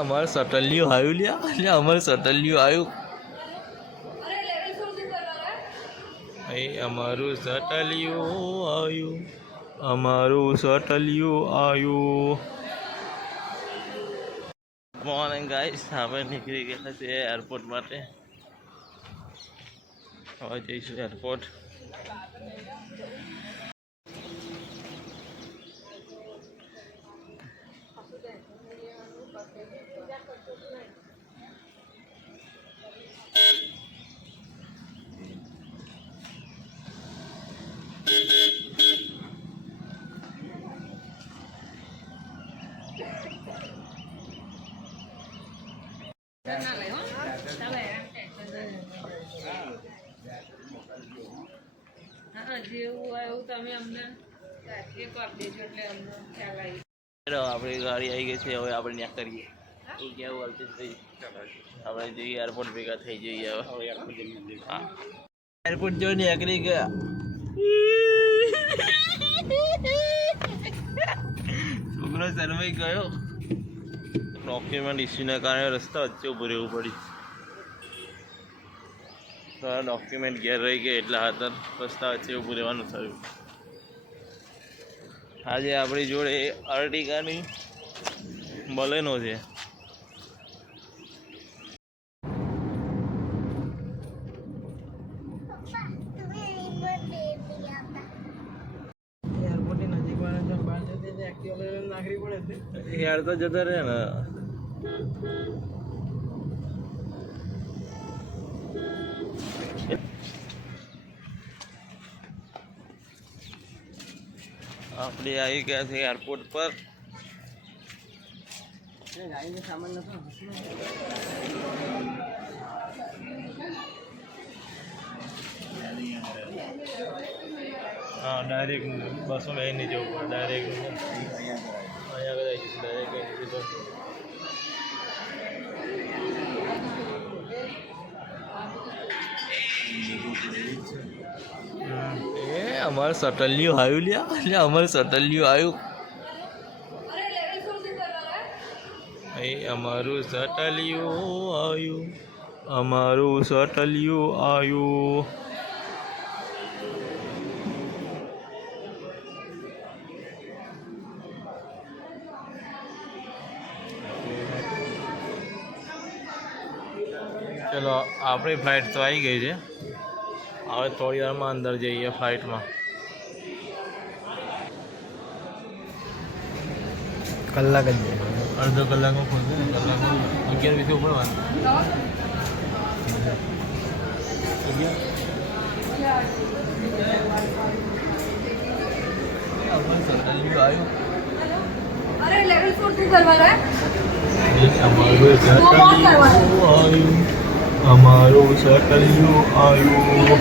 અમારું સટલિયું આવ્યું લ્યા એટલે અમારું સટલિયું આવ્યું અમારું સટલિયું આવ્યું અમારું સટલિયું આવ્યું મોર્નિંગ ગાઈસ આપણે નીકળી ગયા છે એરપોર્ટ માટે હવે જઈશું એરપોર્ટ આપણી ગાડી આવી ગઈ છે હવે આપણે ત્યાં કરીએ એ કેવું હાલતી આપણે જઈએ એરપોર્ટ ભેગા થઈ જઈએ હવે એરપોર્ટ જોઈને નીકળી ગયા છોકરો શરમાઈ ગયો ડોક્યુમેન્ટ ઇસ્યુના કારણે રસ્તા વચ્ચે ઊભું રહેવું પડ્યું ડોક્યુમેન્ટ ઘેર રહી ગયા એટલા હાથર રસ્તા વચ્ચે ઊભું રહેવાનું થયું આજે આપણી જોડે અર્ટિગાની બલેનો છે યાર તો જતા રહે ને આપણે આવી ગયા છે એરપોર્ટ પર સામાન હા ડાયરેક્ટ બસો લઈને જવું પડે ડાયરેક્ટ અમારું સટલિયું આવ્યું લ્યા એટલે અમારું સટલિયું આવ્યું અમારું સટલિયું આવ્યું અમારું સટલિયું આવ્યું ચલો આપણી ફ્લાઇટ તો આવી ગઈ છે હવે થોડી વારમાં અંદર જઈએ ફ્લાઇટમાં કલાક જ અડધો કલાકમાં ખોલશે 11:20 ઉપડવાનું અમારું સટલિયું આવ્યું